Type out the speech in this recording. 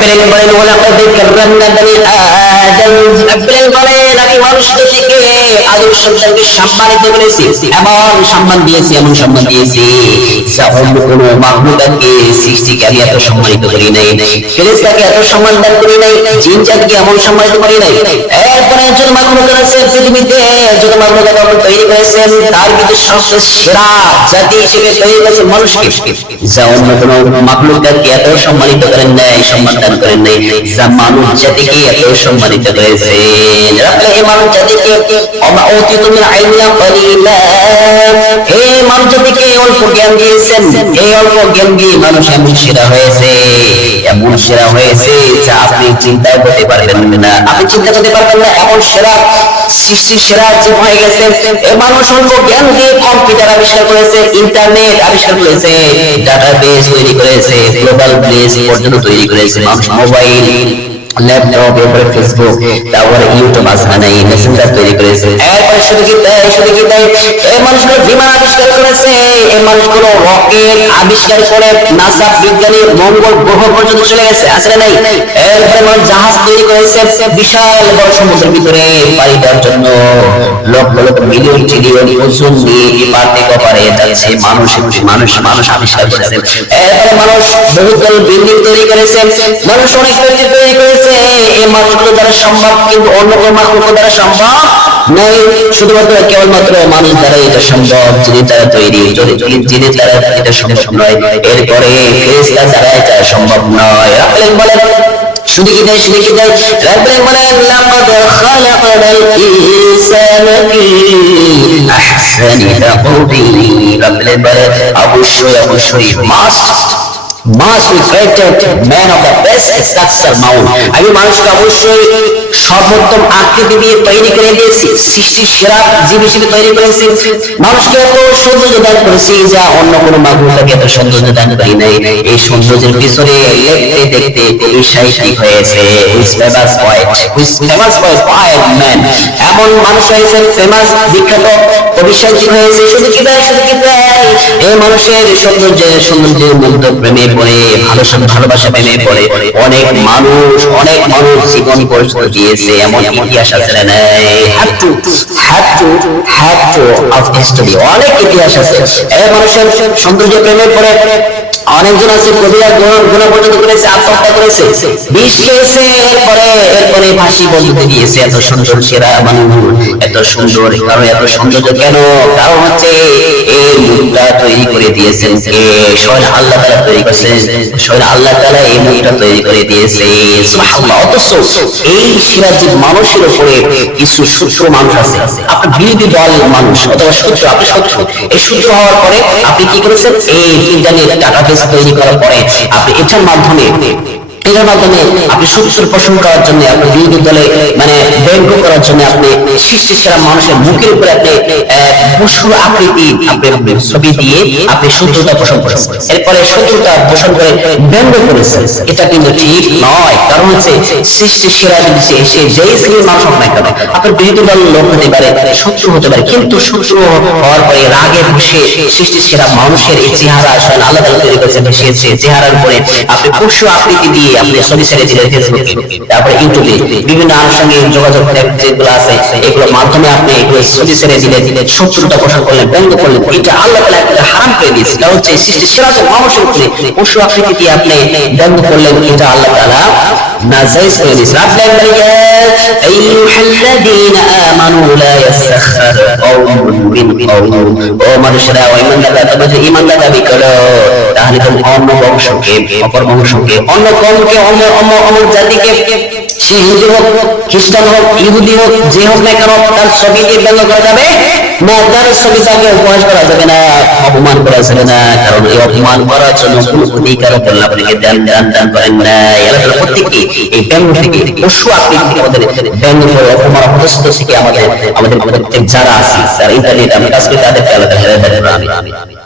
রব্বুল বলেন ওয়ালাকাদ কাররামনা বনি আদম, রব্বুল বলেন আমি মানুষদেরকে আদম সন্তানকে সম্মানিত করেছি, এমন সম্মান দিয়েছি, এমন সম্মান দিয়েছি যা অন্য কোনো মাখলুকাতকে সৃষ্টিকে আমি এত সম্মানিত করি নাই, ফেরেশতাকে এত সম্মান দান করি নাই, জিন জাতিকে এমন সম্মানিত করি নাই। এরপরে যত মাখলুকাত আছে পৃথিবীতে, যত মাখলুকাত আল্লাহ তৈরি করেছেন তার ভিতরে সবচেয়ে সেরা জাতি হিসেবে তৈরি করেছেন মানুষকে, যা অন্য কোনো মাখলুকাতকে এত সম্মানিত করেন নাই, সম্মান দান করেন নাই, যা মানুষ জাতিকে এত সম্মানিত করেছেন। রাব্বুল এই মানুষ জাতিকে ওমা উতিতু মিন ইলমিন ক্বালিলা, এই মানুষ জাতিকে অল্প জ্ঞান দিয়েছেন, এই অল্প জ্ঞান দিয়ে মানুষ এমন সেরা হয়েছে, এমন সেরা হয়েছে যা আপনি চিন্তা করতে পারবেন না, আপনি চিন্তা করতে পারবেন না, এমন সেরা সৃষ্টির সেরা জীব হয়ে গেছে। এই মানুষ অল্প জ্ঞান দিয়ে কম্পিউটার আবিষ্কার করেছে, ইন্টারনেট আবিষ্কার করেছে, ডাটাবেস তৈরি করেছে, গ্লোবাল প্লেস পর্যন্ত তৈরি করেছে, মানুষ মোবাইল, ল্যাপটপ, এরপরে ফেসবুক, তারপরে ইউটিউব নাই, মেসেঞ্জার তৈরি করেছে। এরপরে শুধু কি তাই, শুধু কি তাই, এই মানুষগুলো বিমান আবিষ্কার করেছে, এই মানুষগুলো রকেট আবিষ্কার করে নাসা বিজ্ঞানী মঙ্গল গ্রহ পর্যন্ত চলে গেছে, আসলে নাই। এরপরে মানুষ জাহাজ তৈরি করেছে বিশাল বড় সমুদ্রের ভিতরে পাড়ি দেওয়ার জন্য, লক্ষ লক্ষ মিলিয়ন ট্রিলিয়ন ওজন নিয়ে এপার থেকে ওপারে যাচ্ছে, মানুষ মানুষ মানুষ আবিষ্কার করেছে। এরপরে মানুষ বহুতল বিল্ডিং তৈরি করেছে, মানুষ অনেক কিছু তৈরি করেছে, এই মানুষগুলো দ্বারা সম্ভব, কিন্তু অন্য কোনো মানুষ দ্বারা সম্ভব নয়, শুধুমাত্র কেবলমাত্র মানুষ দ্বারা এটা সম্ভব, যিনি দ্বারা তৈরি, যিনি দ্বারা এটা সম্ভব নয়, এরপরে ফেরেশতা দ্বারা এটা সম্ভব নয়। রাব্বুল বলেন শুধু কি তাই, শুধু কি তাই, রাব্বুল বলেন লাকাদ খালাকনাল ইনসানা ফি আহসানি তাকওয়িম, রাব্বুল বলেন অবশ্যই অবশ্যই must be created man of the best structure mound, আমি মানুষকে অবশ্যই সর্বোত্তম আকৃতি দিয়ে তৈরি করে দিয়েছি, সৃষ্টির সেরা জীব হিসেবে তৈরি করেছি, মানুষকে এত সৌন্দর্য দান করেছি যা অন্য কোনো মাখলুকাতকে এত সৌন্দর্য দান করি নাই। এই সৌন্দর্যের পিছনে দেখতে দেখতে কবি সাহিত্যিক হয়েছে, এমন মানুষ হয়েছে, ফেমাস বিখ্যাত কবি সাহিত্যিক হয়েছে। শুধু কি তাই, শুধু কি তাই, এই মানুষের সৌন্দর্যের মধ্যে প্রেমে পড়ে, ভালোবাসা প্রেমে পড়ে অনেক মানুষ জীবন পরিচয় দিয়েছে, এমন ইতিহাস আছে না? অফ হিস্টরি, অনেক ইতিহাস আছে। এই মানুষের সৌন্দর্য প্রেমে পড়ে অনেকজন আছে কবিরা গুণ পর্যন্ত করেছে, আত্মহত্যা করেছে, বিষ খেয়েছে, এরপরে ফাঁসি পর্যন্ত দিয়েছে। এত সুন্দর সেরা মানুষ, এত সুন্দর, কারণ এত সৌন্দর্য কেন? কারণ হচ্ছে এই মুখটা তৈরি করে দিয়েছেন কে? স্বয়ং আল্লাহ তাআলা তৈরি করেছেন, স্বয়ং আল্লাহ তাআলা এই মুখটা তৈরি করে দিয়েছে, সুবহানাল্লাহ। অথচ এই সিরাজিক মানুষের উপরে কিছু শত্রু মানুষ আছে, আপনার বিরোধী দল মানুষ অথবা শত্রু, আপনি শত্রু, এই শত্রু হওয়ার পরে আপনি কি করেছেন? এই ইন্টারনেট ডাটাবেস তৈরি করার পরে আপনি এটার মাধ্যমে আপনি শত্রুর পোষণ করার জন্য, আপনি বিরোধী দলে মানে ব্যঙ্গ করার জন্য আপনি সৃষ্টি সেরা মানুষের মুখের উপরে আপনি পশুর আকৃতি আপনি ছবি দিয়ে আপনি শত্রুতা পোষণ করেছেন, এরপরে শত্রুতা পোষণ করে ব্যঙ্গ করেছেন। এটা কিন্তু ঠিক নয়। কারণ হচ্ছে সৃষ্টি সেরা যদি সে যেই শ্রেণীর মানুষ হোক না কেন, আপনার বিরোধী দল লোক হতে পারে, শত্রু হতে পারে, কিন্তু শত্রু হওয়ার পরে রাগে বসে সৃষ্টি সেরা মানুষের এই চেহারা স্বয়ং আল্লাহ তাআলা তৈরি করেছেন, সে চেহারার উপরে আপনি পশু আকৃতি দিয়ে আপনি ছবি ছেড়ে দিলেন ফেসবুকে, তারপরে ইউটিউবে বিভিন্ন আনুষঙ্গিক যোগাযোগ যেগুলো আছে এগুলোর মাধ্যমে আপনি এগুলো ছবি ছেড়ে দিলেন, শত্রুতা পোষণ করলেন, ব্যঙ্গ করলেন। এটা আল্লাহ তাআলা একটা হারাম করে দিয়েছে। এটা হচ্ছে সৃষ্টি সেরা মানুষের উপরে পশু আকৃতি দিয়ে আপনি ব্যঙ্গ করলেন, এটা আল্লাহ তাআলা নাজায়েজ করে দিয়েছে। আপনার আইয়ুহাল্লাযীনা আমানু লা ইয়াসখার কওমুন মিন কওম, ও মানুষেরা, ও ঈমানদাররা, তোমরা যদি ঈমানদার দাবি করো তাহলে তোমরা অন্য বংশকে, অপর বংশকে, অন্য কওমকে, অন্য জাতিকে, সে হিন্দু হোক, খ্রিস্টান হোক, ইহুদি হোক, যে হোক না কেন, তার ছবি দিয়ে ব্যঙ্গ করা যাবে না, তার ছবি তাকে উপহাস করা যাবে না, অপমান করা যাবে না। কারণ এই অপমান করার জন্য কোন অধিকার আল্লাহ আপনাকে দান করেন না। আল্লাহ প্রত্যেককে এই ব্যঙ্গ থেকে, পশু আকৃতি থেকে আমাদের ব্যঙ্গ করে অপমান অপদস্থ থেকে আমাদের যারা আছে, যারা ইন্টারনেট আমরা কাজ করি, তাদেরকে আল্লাহ হেদায়েত দান করুন।